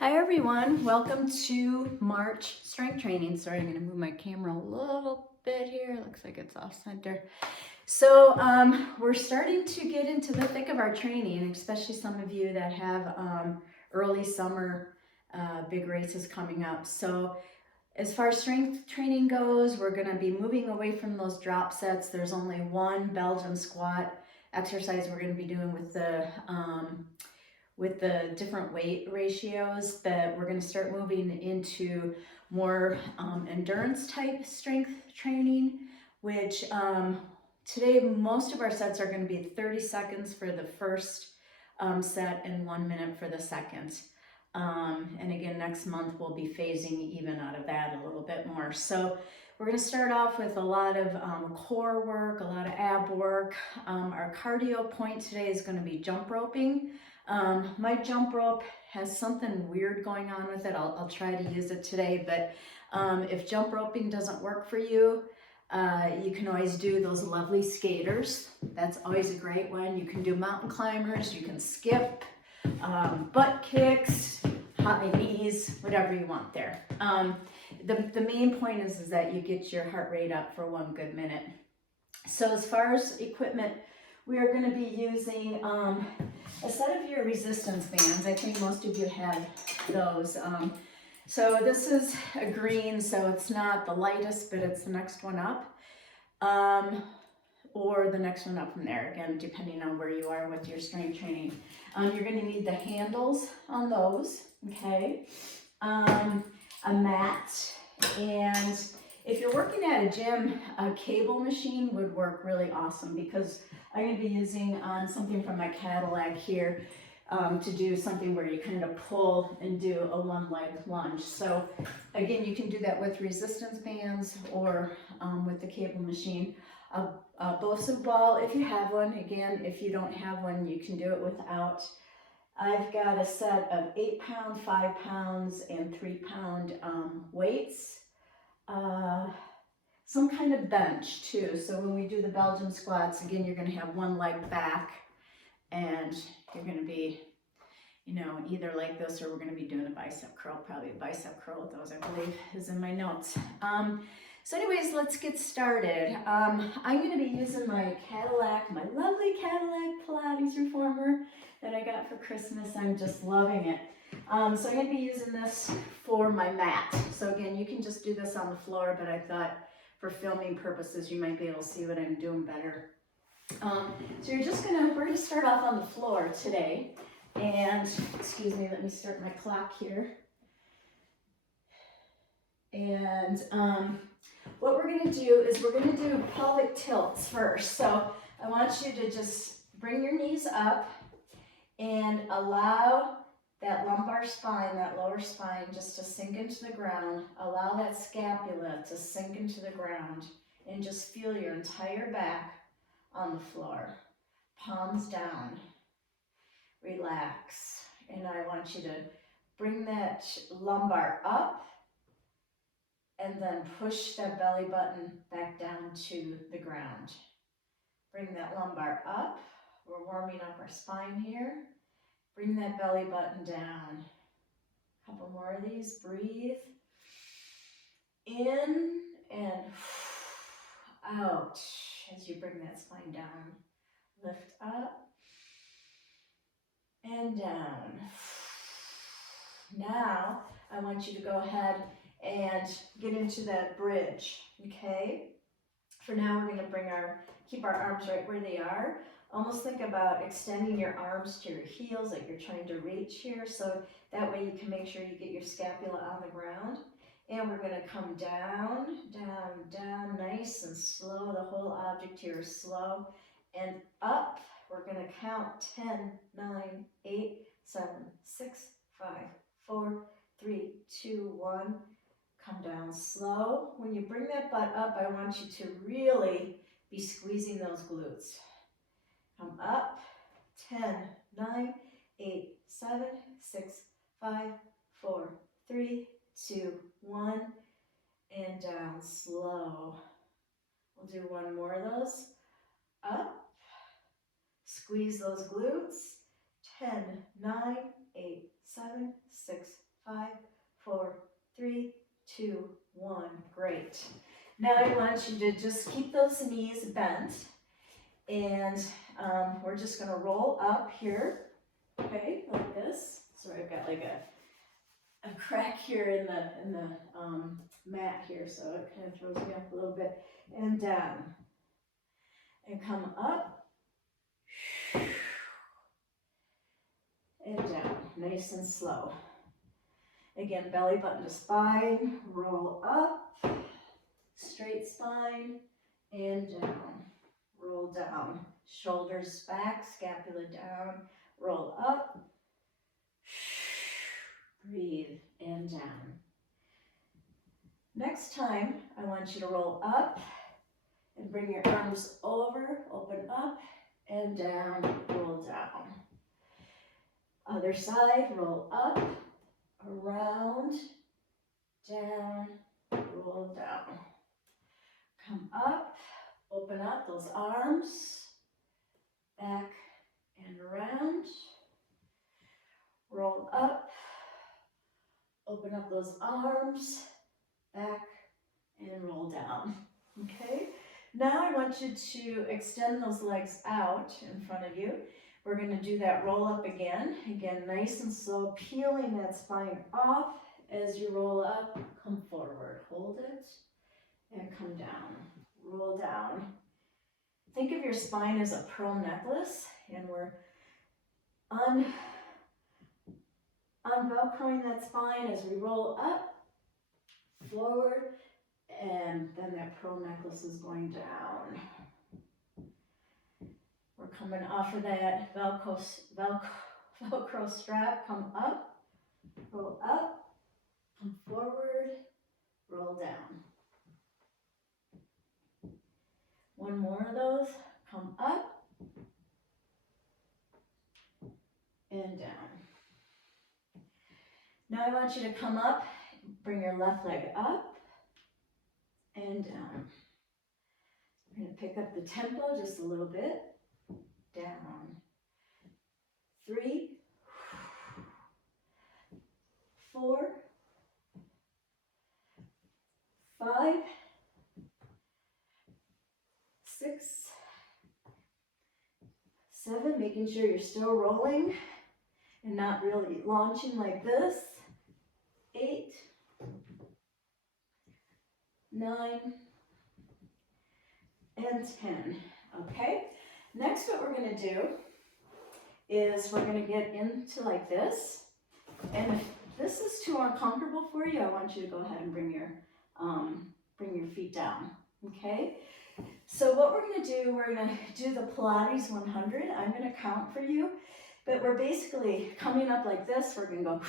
Hi everyone, welcome to March strength training. Sorry, I'm gonna move my camera a little bit here. Looks like it's off center. So we're starting to get into the thick of our training, especially some of you that have early summer big races coming up. So as far as strength training goes, we're gonna be moving away from those drop sets. There's only one Belgian squat exercise we're gonna be doing with the different weight ratios, that we're going to start moving into more endurance type strength training, which today most of our sets are going to be 30 seconds for the first set and 1 minute for the second. And again, next month we'll be phasing even out of that a little bit more. So we're going to start off with a lot of core work, a lot of ab work. Our cardio point today is going to be jump roping. My jump rope has something weird going on with it. I'll try to use it today, but if jump roping doesn't work for you, you can always do those lovely skaters. That's always a great one. You can do mountain climbers, you can skip, butt kicks, high knees, whatever you want there. The main point is that you get your heart rate up for 1 good minute. So as far as equipment, we are going to be using a set of your resistance bands. I think most of you have those. So this is a green, so it's not the lightest, but it's the next one up. Or the next one up from there, again, depending on where you are with your strength training. You're going to need the handles on those, okay? A mat, and if you're working at a gym, a cable machine would work really awesome, because I'm going to be using something from my Cadillac here to do something where you kind of pull and do a one-leg lunge. So again, you can do that with resistance bands or with the cable machine. A Bosu ball, if you have one. Again, if you don't have one, you can do it without. I've got a set of 8 pound, 5 pounds, and 3 pound weights. Some kind of bench too. So when we do the Belgian squats, again, you're going to have one leg back, and you're going to be, either like this, or we're going to be doing a bicep curl. Probably a bicep curl with those, I believe, is in my notes. So anyways, let's get started. I'm going to be using my Cadillac, my lovely Cadillac Pilates reformer that I got for Christmas. I'm just loving it. So I'm going to be using this for my mat. So again, you can just do this on the floor, but I thought for filming purposes, you might be able to see what I'm doing better. So we're going to start off on the floor today. And, excuse me, let me start my clock here. And what we're going to do is we're going to do pelvic tilts first. So I want you to just bring your knees up and allow that lumbar spine, that lower spine, just to sink into the ground. Allow that scapula to sink into the ground, and just feel your entire back on the floor. Palms down. Relax. And I want you to bring that lumbar up, and then push that belly button back down to the ground. Bring that lumbar up. We're warming up our spine here. Bring that belly button down. A couple more of these. Breathe in and out as you bring that spine down. Lift up and down. Now I want you to go ahead and get into that bridge, okay? For now, we're going to keep our arms right where they are. Almost think about extending your arms to your heels, like you're trying to reach here, so that way you can make sure you get your scapula on the ground. And we're going to come down, down, down, nice and slow. The whole object here is slow. And up, we're going to count 10, 9, 8, 7, 6, 5, 4, 3, 2, 1. Come down slow. When you bring that butt up, I want you to really be squeezing those glutes. Come up, 10, 9, 8, 7, 6, 5, 4, 3, 2, 1, and down slow. We'll do one more of those. Up, squeeze those glutes, 10, 9, 8, 7, 6, 5, 4, 3, 2, 1. Great. Now I want you to just keep those knees bent, and we're just going to roll up here, okay, like this. So I've got like a crack here in the mat here, so it kind of throws me up a little bit, and down, and come up, and down, nice and slow. Again, belly button to spine, roll up, straight spine, and down, roll down, shoulders back, scapula down, roll up, breathe, and down. Next time, I want you to roll up and bring your arms over, open up, and down, roll down. Other side, roll up, around, down, roll down. Come up, open up those arms, back and around, roll up, open up those arms, back and roll down, okay? Now I want you to extend those legs out in front of you. We're going to do that roll up again. Again, nice and slow, peeling that spine off as you roll up. Come forward, hold it, and come down. Roll down. Think of your spine as a pearl necklace, and we're unvelcroing that spine as we roll up, forward, and then that pearl necklace is going down. We're coming off of that Velcro strap. Come up, roll up, come forward, roll down. One more of those. Come up and down. Now I want you to come up, bring your left leg up and down. We're going to pick up the tempo just a little bit. Down. 3, 4, 5, 6, 7, making sure you're still rolling and not really launching like this. 8, 9, and 10. Okay? Next, what we're going to do is we're going to get into like this. And if this is too uncomfortable for you, I want you to go ahead and bring your feet down. Okay? So what we're going to do, we're going to do the Pilates 100. I'm going to count for you, but we're basically coming up like this. We're going to go.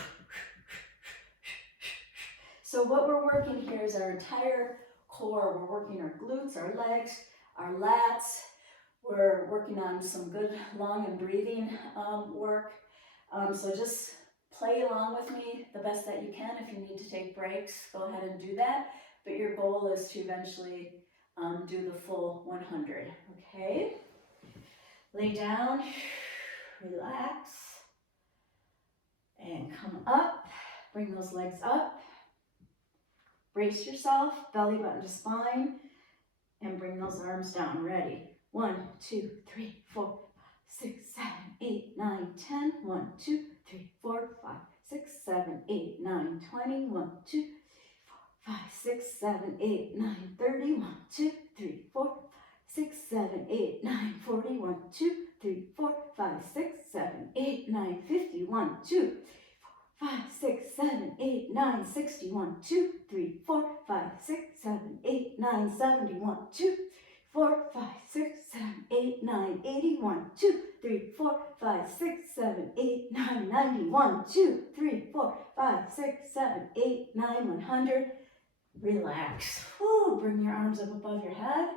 So what we're working here is our entire core. We're working our glutes, our legs, our lats. We're working on some good lung and breathing work. So just play along with me the best that you can. If you need to take breaks, go ahead and do that. But your goal is to eventually do the full 100, okay? Lay down, relax, and come up. Bring those legs up. Brace yourself, belly button to spine, and bring those arms down. Ready? 1, 2, 3, 4, 6, 7, 8, 9, 10. 1, 2, 3, 4, 5, 6, 7, 8, 9, 20. 1, 2, 5, 6, 7, 8, 9, 30. 1, 2, 3, 4, 6, 7, 8, 9, 40. 1, 2, 3, 4, 5, 6, 7, 8, 9, 50. 1, 2, 5, 6, 7, 8, 9, 60. 1, 2, 3, 4, 5, 6, 7, 8, 9, 70. 1, 2, 4, 5, 6, 7, 8, 9, 80. 1, 2, 3, 4, 5, 6, 7, 8, 9, 90. 1, 2, 3, 4, 5, 6, 7, 8, 9, 100. Relax. Woo, bring your arms up above your head.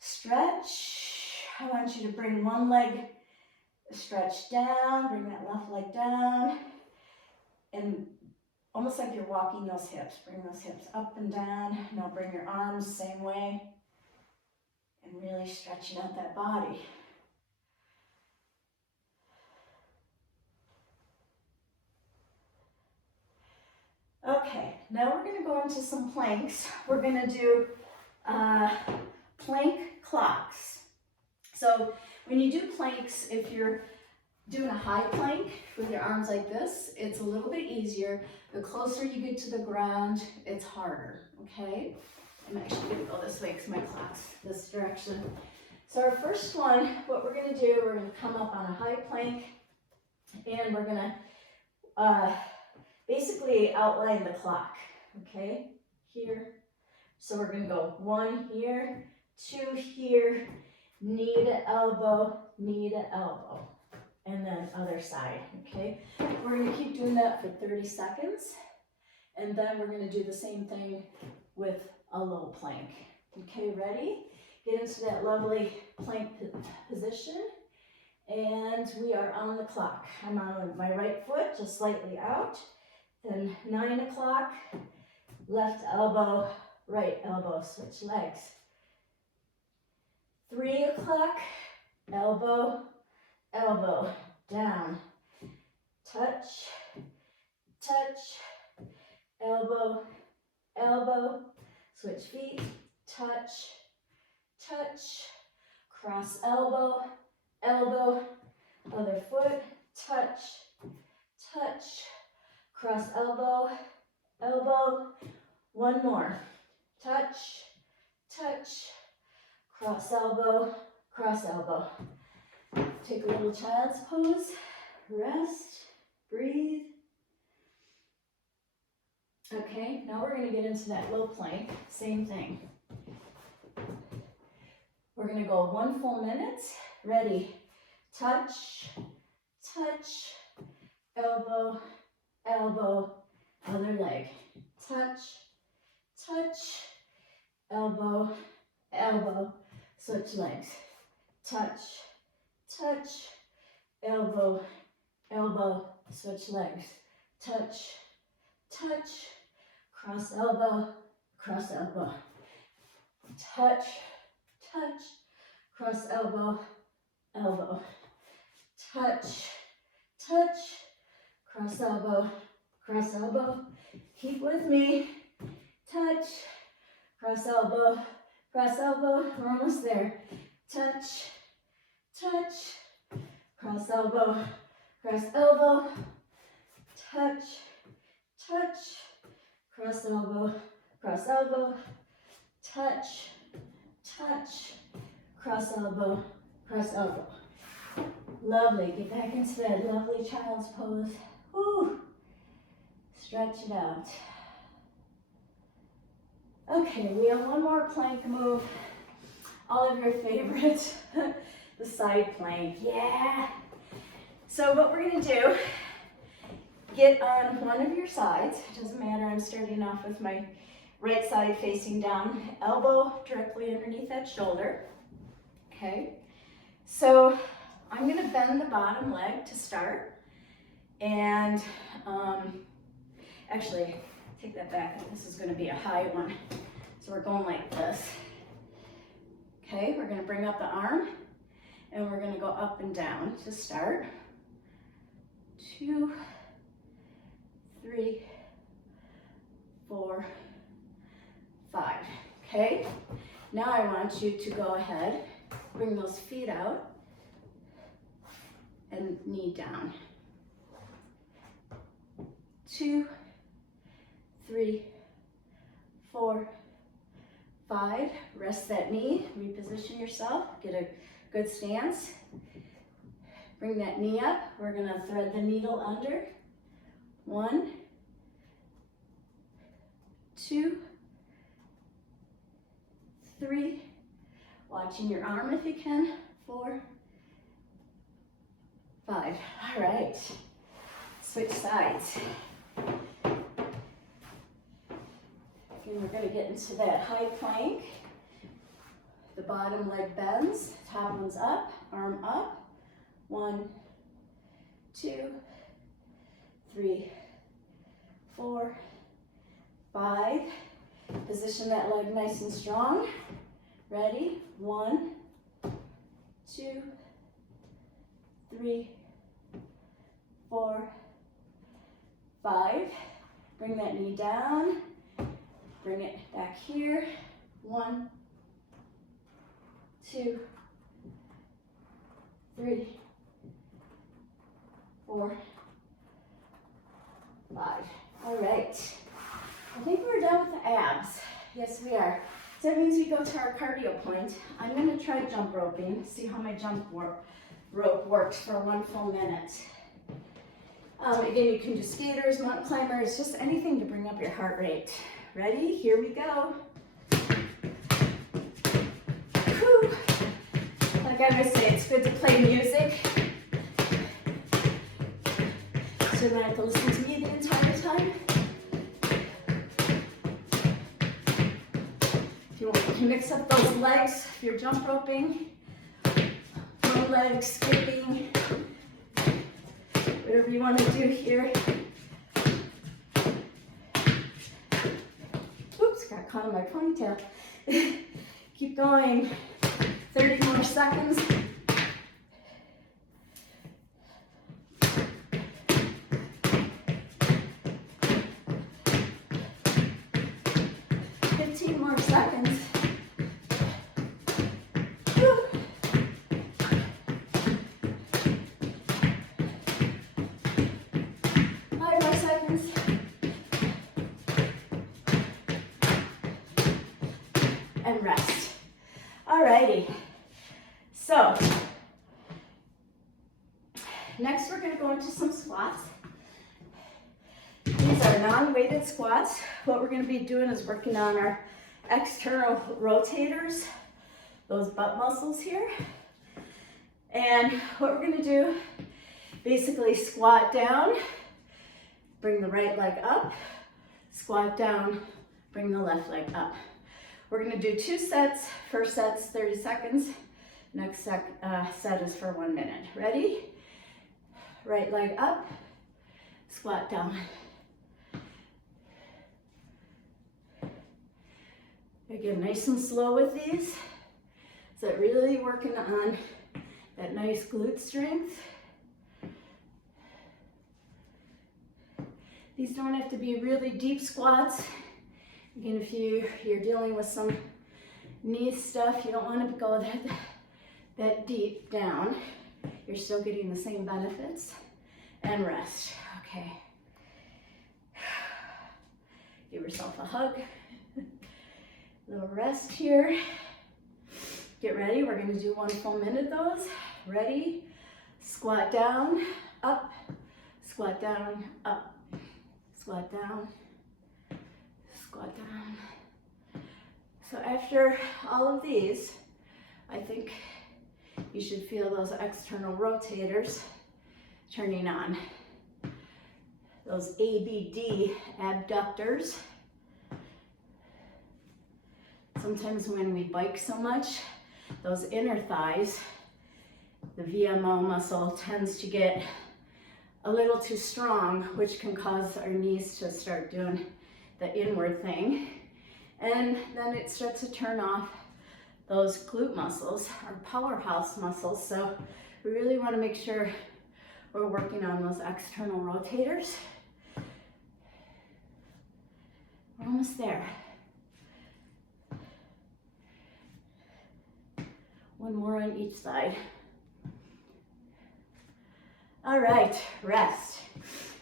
Stretch. I want you to bring one leg stretch down, bring that left leg down, and almost like you're walking those hips. Bring those hips up and down. Now bring your arms same way, and really stretching out that body. Okay, now we're gonna go into some planks. We're gonna do plank clocks. So when you do planks, if you're doing a high plank with your arms like this, it's a little bit easier. The closer you get to the ground, it's harder, okay? I'm actually gonna go this way because my clock's this direction. So our first one, what we're gonna do, we're gonna come up on a high plank and we're gonna basically outline the clock, okay? Here. So we're gonna go 1 here, 2 here, knee to elbow, and then other side, okay? We're gonna keep doing that for 30 seconds, and then we're gonna do the same thing with a low plank. Okay, ready? Get into that lovely plank position, and we are on the clock. I'm on my right foot, just slightly out, then 9 o'clock, left elbow, right elbow, switch legs. 3 o'clock, elbow, elbow, down, touch, touch, elbow, elbow, switch feet, touch, touch, cross elbow, elbow, other foot, touch, touch, cross elbow, elbow, one more, touch, touch, cross elbow, cross elbow. Take a little child's pose, rest, breathe. Okay, now we're gonna get into that low plank, same thing. We're gonna go 1 full minute, ready, touch, touch, elbow, elbow, other leg, touch, touch, elbow, elbow, switch legs, touch, touch, elbow, elbow, switch legs, touch, touch, cross elbow, touch, touch, cross elbow, elbow, touch, touch, cross elbow, keep with me, touch, cross elbow, we're almost there, touch, touch, cross elbow, touch, touch, cross elbow, touch, touch, cross elbow, Lovely, get back into that lovely child's pose. Woo. Stretch it out. Okay, we have one more plank move. All of your favorites. The side plank, yeah. So what we're gonna do, get on one of your sides. It doesn't matter, I'm starting off with my right side facing down, elbow directly underneath that shoulder. Okay, so I'm gonna bend the bottom leg to start. And actually, take that back, this is gonna be a high one. So we're going like this. Okay, we're gonna bring up the arm and we're gonna go up and down to start. 2, 3, 4, 5. Okay, now I want you to go ahead, bring those feet out and knee down. 2, 3, 4, 5. Rest that knee, reposition yourself, get a good stance. Bring that knee up. We're gonna thread the needle under. 1, 2, 3. Watching your arm if you can. 4, 5. All right. Switch sides. And we're gonna get into that high plank. The bottom leg bends, top one's up, arm up. 1, 2, 3, 4, 5. Position that leg nice and strong. Ready? 1, 2, 3, 4, 5. Bring that knee down. Bring it back here. 1, 2, 3, 4, 5. All right. I think we're done with the abs. Yes, we are. So that means we go to our cardio point. I'm going to try jump roping, see how my jump rope works for 1 full minute. Again, you can do skaters, mountain climbers, just anything to bring up your heart rate. Ready? Here we go. Whew. Like I always say, it's good to play music, so you don't have to listen to me the entire time. If you want, you can mix up those legs if you're jump roping, one leg skipping, whatever you want to do here. Oops, got caught in my ponytail. Keep going. 30 more seconds. More seconds. Woo. 5 more seconds. And rest. Alrighty. So, next we're going to go into some squats. These are non-weighted squats. What we're going to be doing is working on our external rotators, those butt muscles here. And what we're going to do, basically squat down, bring the right leg up, squat down, bring the left leg up. We're going to do 2 sets. First set's 30 seconds. Next set is for 1 minute. Ready? Right leg up, squat down. Again, nice and slow with these. So really working on that nice glute strength. These don't have to be really deep squats. Again, if you're dealing with some knee stuff, you don't want to go that deep down. You're still getting the same benefits. And rest. Okay. Give yourself a hug. Little rest here. Get ready. We're going to do 1 full minute of those. Ready? Squat down, up, squat down, up, squat down, squat down. So after all of these, I think you should feel those external rotators turning on. Those ABD abductors. Sometimes when we bike so much, those inner thighs, the VMO muscle tends to get a little too strong, which can cause our knees to start doing the inward thing. And then it starts to turn off those glute muscles, our powerhouse muscles. So we really want to make sure we're working on those external rotators. We're almost there. 1 more on each side. All right, rest.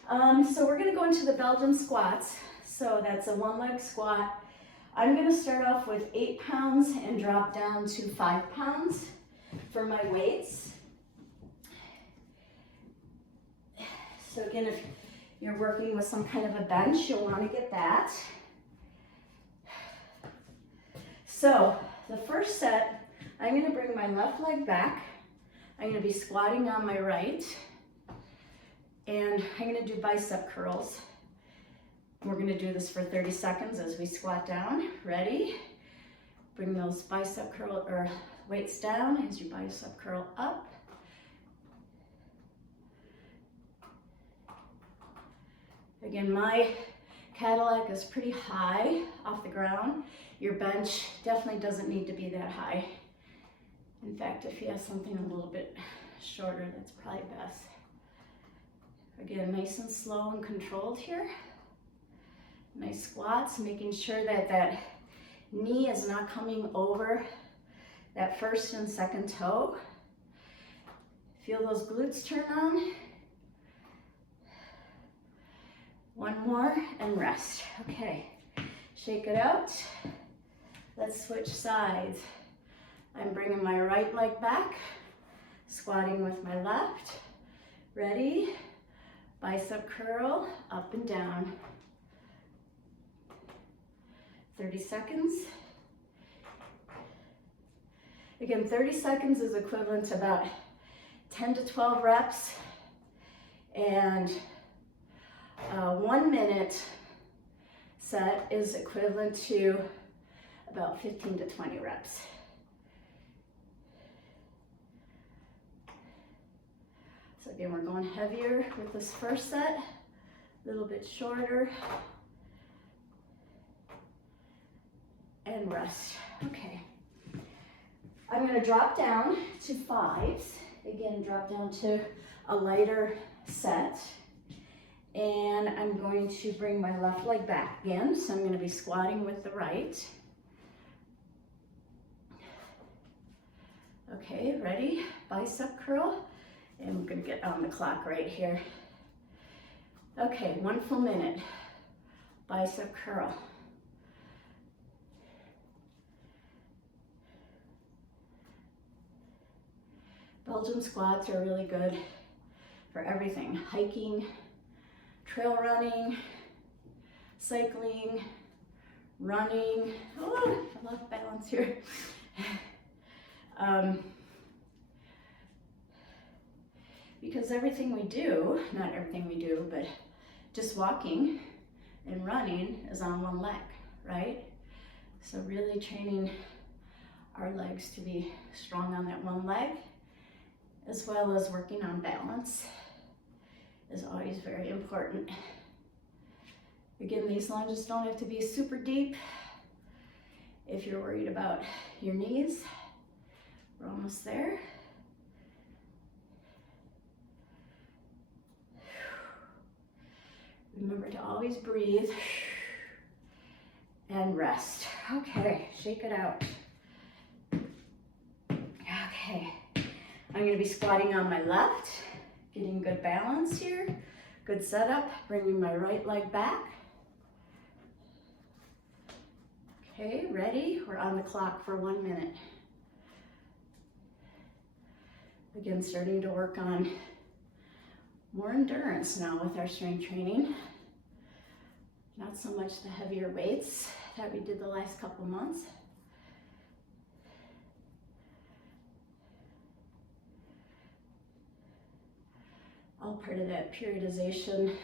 So we're gonna go into the Belgian squats. So that's a 1-leg squat. I'm gonna start off with 8 pounds and drop down to 5 pounds for my weights. So again, if you're working with some kind of a bench, you'll wanna get that. So the first set, I'm gonna bring my left leg back. I'm gonna be squatting on my right. And I'm gonna do bicep curls. We're gonna do this for 30 seconds as we squat down. Ready? Bring those bicep curl or weights down as you bicep curl up. Again, my Cadillac is pretty high off the ground. Your bench definitely doesn't need to be that high. In fact, if you have something a little bit shorter, that's probably best. Again, nice and slow and controlled here. Nice squats, making sure that that knee is not coming over that first and second toe. Feel those glutes turn on. One more and rest. Okay, shake it out. Let's switch sides. I'm bringing my right leg back, squatting with my left. Ready? Bicep curl, up and down. 30 seconds. Again, 30 seconds is equivalent to about 10 to 12 reps, and 1 minute set is equivalent to about 15 to 20 reps. So again, we're going heavier with this first set, a little bit shorter, and rest. Okay. I'm going to drop down to 5s. Again, drop down to a lighter set. And I'm going to bring my left leg back again. So I'm going to be squatting with the right. Okay, ready? Bicep curl. And we're going to get on the clock right here. Okay, 1 full minute. Bicep curl. Belgian squats are really good for everything. Hiking, trail running, cycling, running. Oh, I love balance here. Because everything we do, not everything we do, but just walking and running is on one leg, right? So really training our legs to be strong on that one leg, as well as working on balance, is always very important. Again, these lunges don't have to be super deep. If you're worried about your knees, we're almost there. Remember to always breathe and rest. Okay, shake it out. Okay. I'm going to be squatting on my left, getting good balance here, good setup, bringing my right leg back. Okay, ready? We're on the clock for 1 minute. Again, starting to work on more endurance now with our strength training. Not so much the heavier weights that we did the last couple months. All part of that periodization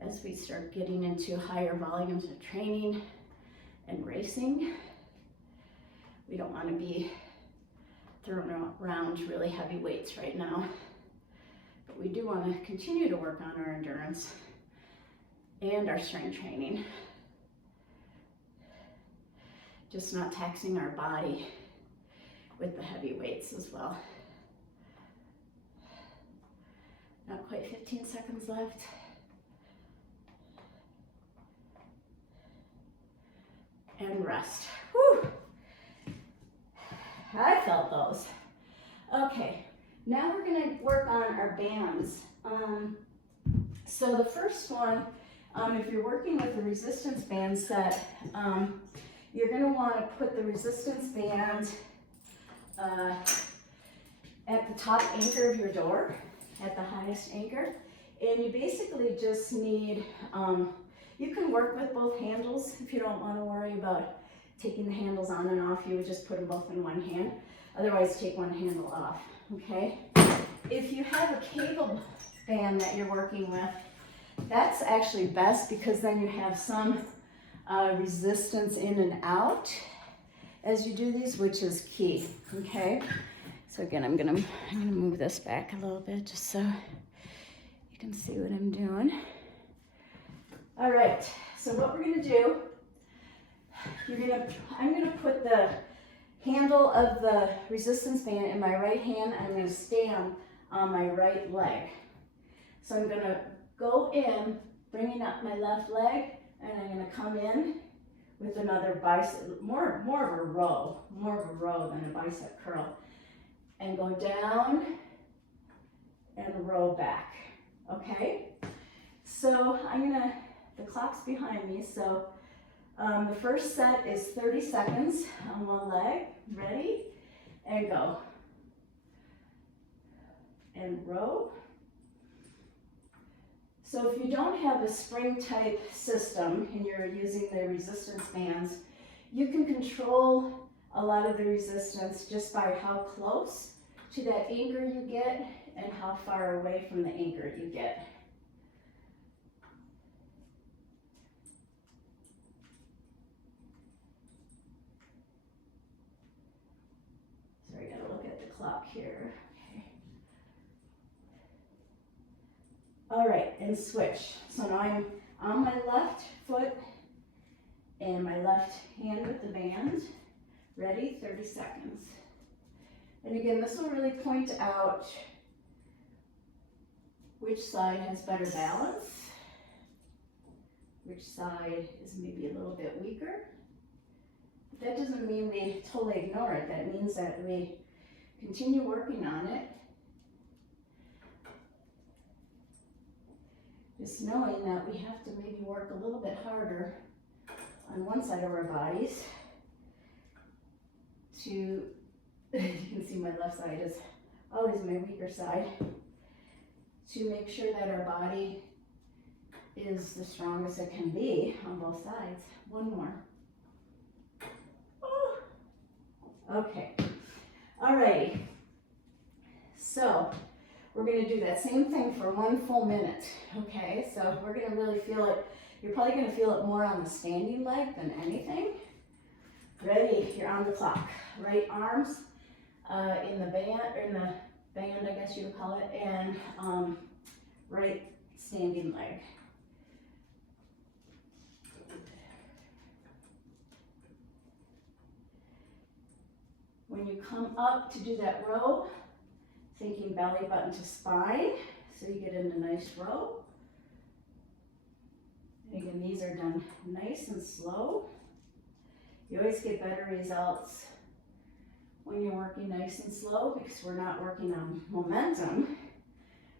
as we start getting into higher volumes of training and racing. We don't want to be throwing around really heavy weights right now, but we do want to continue to work on our endurance and our strength training. Just not taxing our body with the heavy weights as well. Not quite 15 seconds left. And rest. Whew. I felt those. Okay, now we're gonna work on our bands. So the first one, if you're working with a resistance band set, you're gonna wanna put the resistance band at the top anchor of your door, at the highest anchor. And you basically just need, you can work with both handles if you don't want to worry about taking the handles on and off. You would just put them both in one hand. Otherwise, take one handle off, okay? If you have a cable band that you're working with, that's actually best because then you have some resistance in and out as you do these, which is key, okay? So again, I'm gonna move this back a little bit just so you can see what I'm doing. All right, so what we're gonna do, I'm gonna put the handle of the resistance band in my right hand, and I'm gonna stand on my right leg. So I'm gonna go in, bringing up my left leg, And I'm gonna come in with another bicep, more of a row than a bicep curl. And go down and row back, okay? So the clock's behind me, so the first set is 30 seconds on one leg. Ready? And go. And row. So if you don't have a spring type system and you're using the resistance bands, you can control a lot of the resistance just by how close to that anchor you get and how far away from the anchor you get. So I gotta look at the clock here. Okay. All right, and switch. So now I'm on my left foot and my left hand with the band. Ready? 30 seconds. And again, this will really point out which side has better balance, which side is maybe a little bit weaker. But that doesn't mean we totally ignore it. That means that we continue working on it. Just knowing that we have to maybe work a little bit harder on one side of our bodies to, you can see my left side is always my weaker side, to make sure that our body is the strongest it can be on both sides. One more. Oh. Okay, alrighty. So we're gonna do that same thing for 1 full minute, okay? So we're gonna really feel it. You're probably gonna feel it more on the standing leg than anything. Ready, you're on the clock. Right arms in the band, I guess you would call it, and right standing leg. When you come up to do that row, thinking belly button to spine, so you get in a nice row. And again, these are done nice and slow. You always get better results when you're working nice and slow because we're not working on momentum.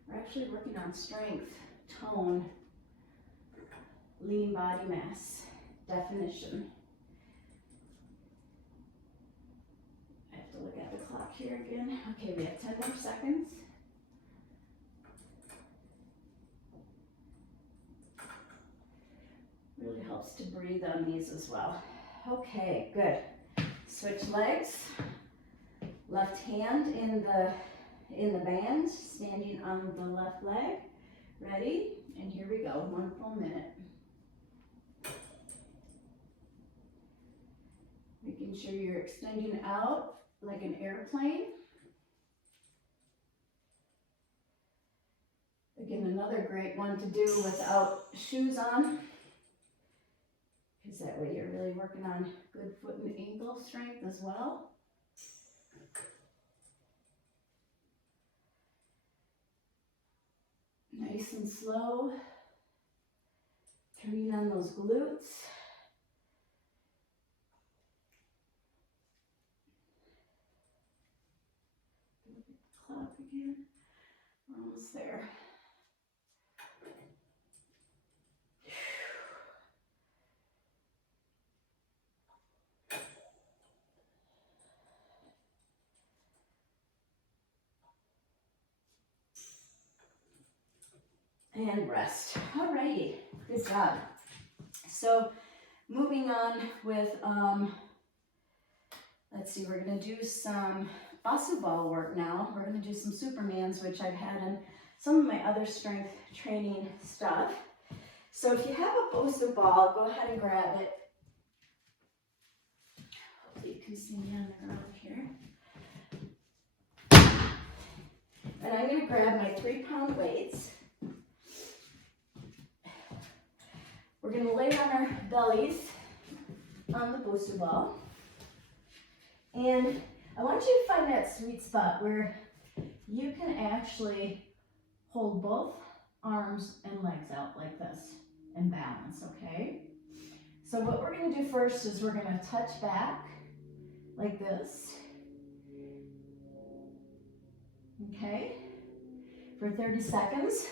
We're actually working on strength, tone, lean body mass, definition. I have to look at the clock here again. Okay, we have 10 more seconds. Really helps to breathe on these as well. Okay, good. Switch legs. Left hand in the band, standing on the left leg. Ready? And here we go, 1 full minute. Making sure you're extending out like an airplane. Again, another great one to do without shoes on, because that way you're really working on good foot and ankle strength as well. Nice and slow, turning on those glutes. Look at the clock again. We're almost there. And rest. Alrighty, good job. So moving on with, let's see, we're gonna do some Bosu ball work now. We're gonna do some Supermans, which I've had in some of my other strength training stuff. So if you have a Bosu ball, go ahead and grab it. Hopefully you can see me on the ground here. And I'm gonna grab my 3-pound weights. We're going to lay on our bellies on the Bosu ball. And I want you to find that sweet spot where you can actually hold both arms and legs out like this and balance, okay? So what we're gonna do first is we're gonna touch back like this. Okay, for 30 seconds.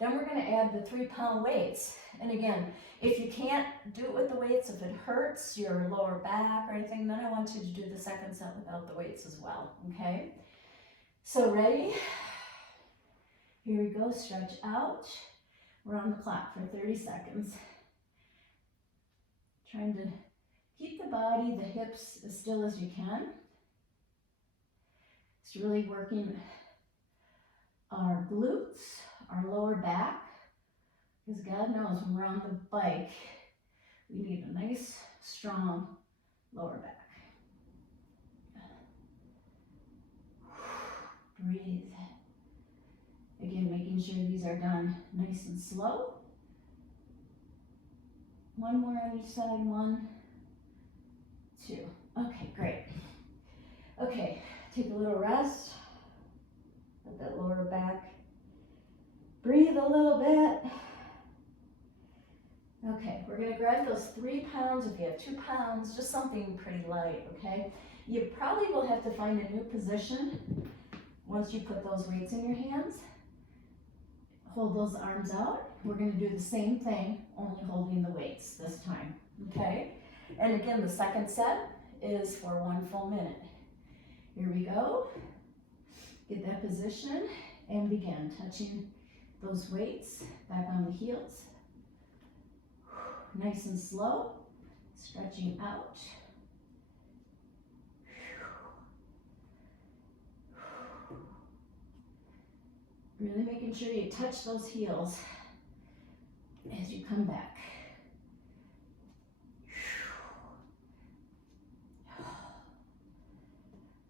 Then we're gonna add the 3-pound weights. And again, if you can't do it with the weights, if it hurts your lower back or anything, then I want you to do the second set without the weights as well, okay? So ready? Here we go, stretch out. We're on the clock for 30 seconds. Trying to keep the body, the hips as still as you can. It's really working our glutes, our lower back, because God knows when we're on the bike, we need a nice, strong lower back. Breathe. Again, making sure these are done nice and slow. One more on each side, 1, 2. Okay, great. Okay, take a little rest. Let that lower back breathe a little bit. Okay, we're gonna grab those 3 pounds. If you have 2 pounds, just something pretty light, okay? You probably will have to find a new position once you put those weights in your hands. Hold those arms out. We're gonna do the same thing, only holding the weights this time, okay? And again, the second set is for 1 full minute. Here we go. Get that position and begin touching those weights back on the heels. Nice and slow, stretching out. Really making sure you touch those heels as you come back.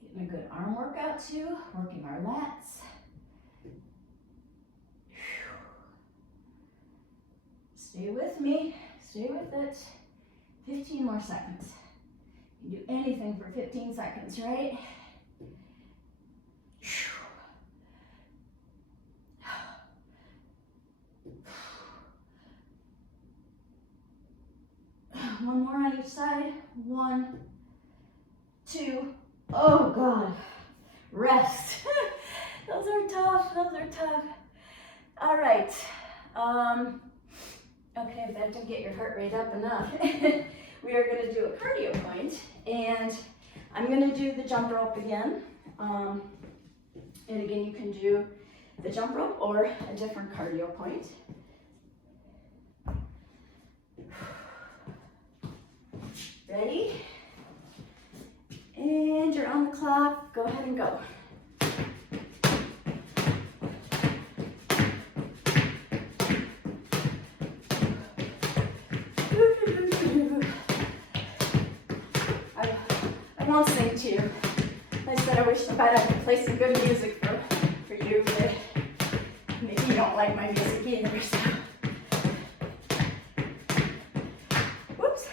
Getting a good arm workout too, working our lats. Stay with me, stay with it. 15 more seconds. You can do anything for 15 seconds, right? One more on each side. 1, 2. Oh God. Rest. Those are tough. Those are tough. All right. Okay, if that didn't get your heart rate up enough, we are going to do a cardio point, and I'm going to do the jump rope again. And again, you can do the jump rope or a different cardio point. Ready? And you're on the clock. Go ahead and go. I won't sing to you. I said I wish I could play some good music for you, but maybe you don't like my music either, so. Whoops.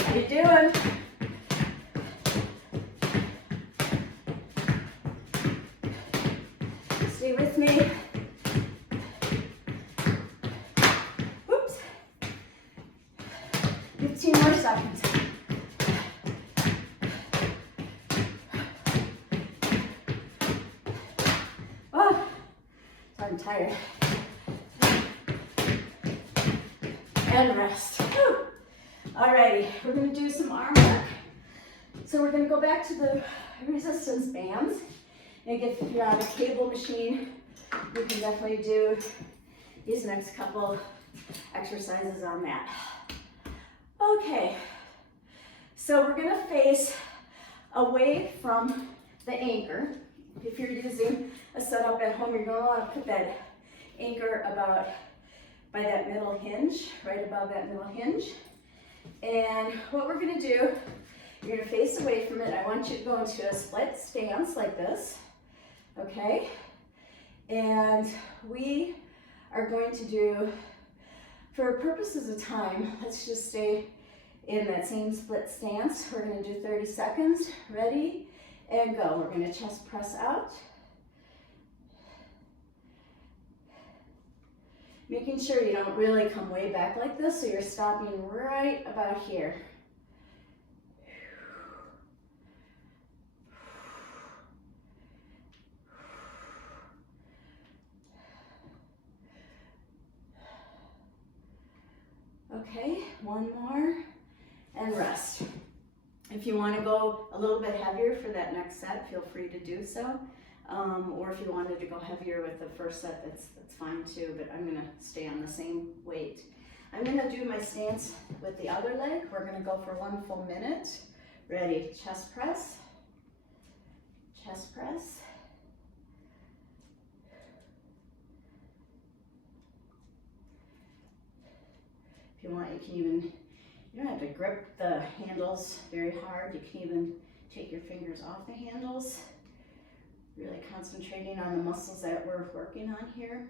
How you doing? Stay with me. Whoops. 15 more seconds. Oh, I'm tired. And rest. Whew. Alrighty, we're going to do some arm work. So we're going to go back to the resistance bands. And if you're on a cable machine, you can definitely do these next couple exercises on that. Okay, so we're going to face away from the anchor. If you're using a setup at home, you're going to want to put that anchor about by that middle hinge, right above that middle hinge. And what we're going to do, you're going to face away from it. I want you to go into a split stance like this, okay? And we are going to do, for purposes of time, let's just stay in that same split stance. We're going to do 30 seconds. Ready and go. We're going to chest press out. Making sure you don't really come way back like this, so you're stopping right about here. Okay, one more, and rest. If you want to go a little bit heavier for that next set, feel free to do so. Or if you wanted to go heavier with the first set, that's fine too, but I'm gonna stay on the same weight. I'm gonna do my stance with the other leg. We're gonna go for 1 full minute. Ready, chest press, chest press. If you want, you can even, you don't have to grip the handles very hard. You can even take your fingers off the handles. Really concentrating on the muscles that we're working on here,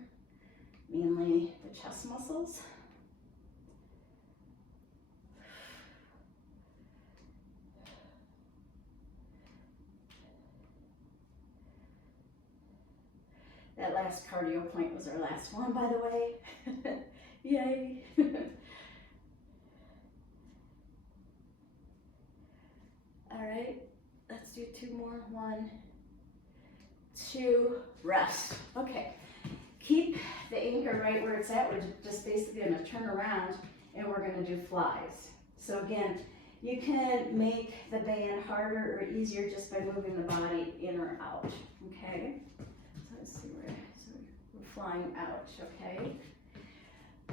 mainly the chest muscles. That last cardio point was our last one, by the way. Yay. All right, let's do 2 more. 1, 2, rest. Okay, keep the anchor right where it's at. We're just basically gonna turn around and we're gonna do flies. So again, you can make the band harder or easier just by moving the body in or out, okay? So let's see where, so we're flying out, okay?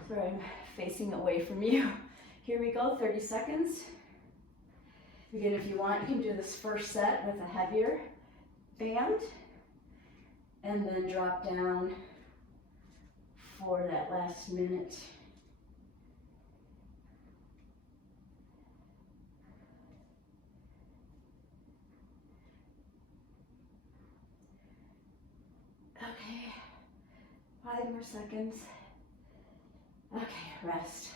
So I'm facing away from you. Here we go, 30 seconds. Again, if you want, you can do this first set with a heavier band and then drop down for that last minute. Okay, 5 more seconds. Okay, rest.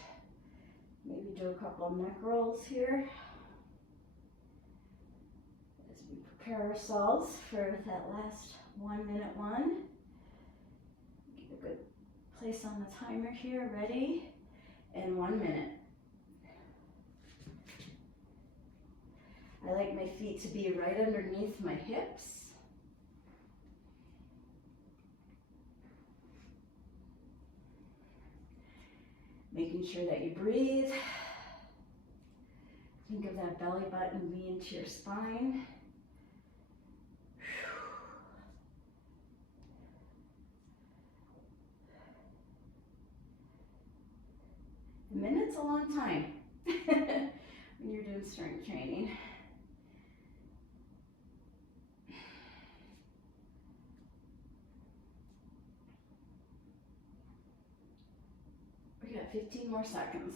Maybe do a couple of neck rolls here as we prepare ourselves for that last 1 minute one. Get a good place on the timer here. Ready? And 1 minute. I like my feet to be right underneath my hips. Making sure that you breathe. Think of that belly button being to your spine. A minute's a long time when you're doing strength training. We got 15 more seconds.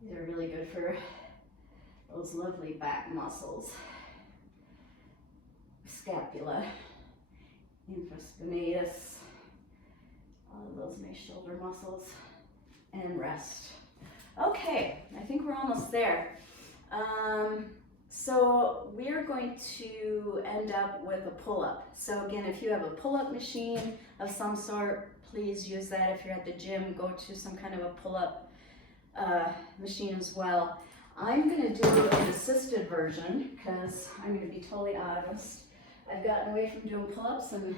These are really good for those lovely back muscles. Scapula, infraspinatus, all of those nice shoulder muscles, and rest. Okay, I think we're almost there. So we're going to end up with a pull-up. So again, if you have a pull-up machine of some sort, please use that. If you're at the gym, go to some kind of a pull-up machine as well. I'm going to do an assisted version because I'm going to be totally honest. I've gotten away from doing pull-ups and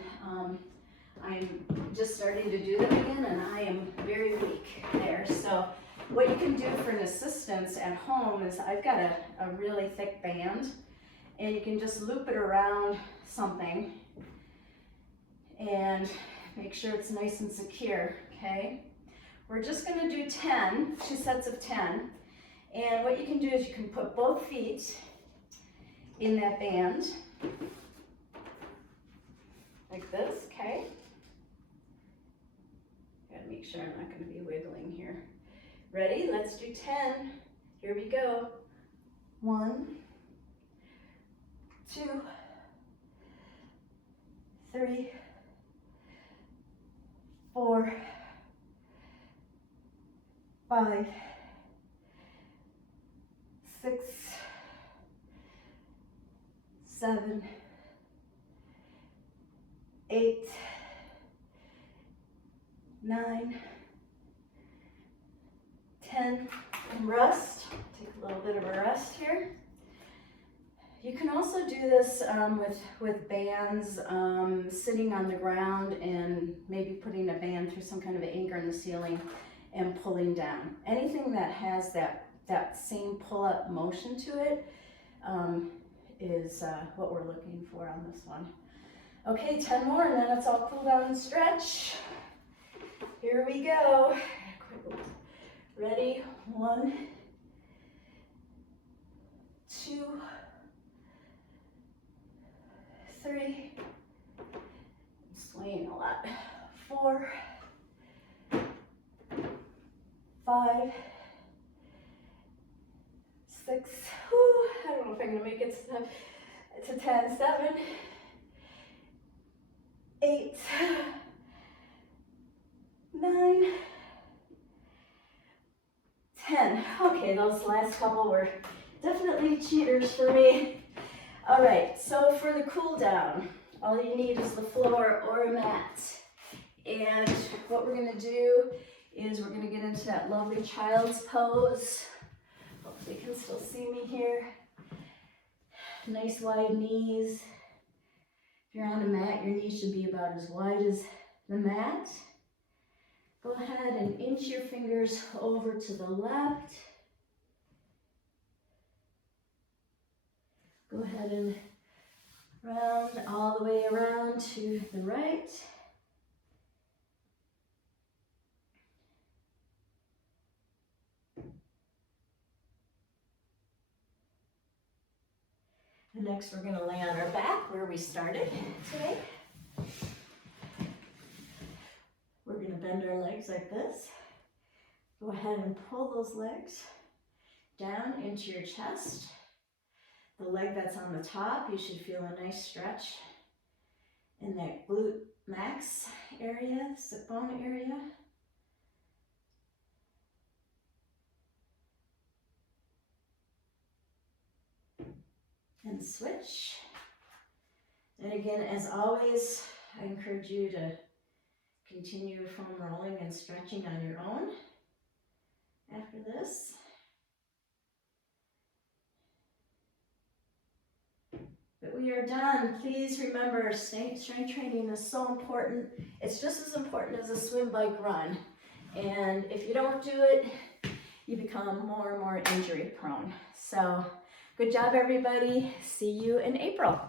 I'm just starting to do them again, and I am very weak there. So what you can do for an assistance at home is I've got a really thick band, and you can just loop it around something and make sure it's nice and secure, okay? We're just gonna do 2 sets of 10. And what you can do is you can put both feet in that band, like this, okay? Gotta make sure I'm not gonna be wiggling here. Ready? Let's do 10. Here we go. 1, 2, 3, 5, 6, 7, 8, 9, 10, and rest. Take a little bit of a rest here. You can also do this with bands, sitting on the ground and maybe putting a band through some kind of an anchor in the ceiling and pulling down. Anything that has that same pull-up motion to it is what we're looking for on this one. Okay, 10 more and then let's all cool down and stretch. Here we go. Ready? 1, 2, 3, I'm swaying a lot. 4, 5, 6, I don't know if I'm gonna make it to 10, 7, 8, 9, 10. Okay, those last couple were definitely cheaters for me. All right, so for the cool down, all you need is the floor or a mat. And what we're gonna do is we're gonna get into that lovely child's pose. Hopefully you can still see me here. Nice wide knees. If you're on a mat, your knees should be about as wide as the mat. Go ahead and inch your fingers over to the left. Go ahead and round all the way around to the right. And next we're going to lay on our back where we started today. We're going to bend our legs like this. Go ahead and pull those legs down into your chest. The leg that's on the top, you should feel a nice stretch in that glute max area, sit bone area. And switch. And again, as always, I encourage you to continue foam rolling and stretching on your own after this. But we are done. Please remember, strength training is so important. It's just as important as a swim, bike, run. And if you don't do it, you become more and more injury prone. So good job, everybody. See you in April.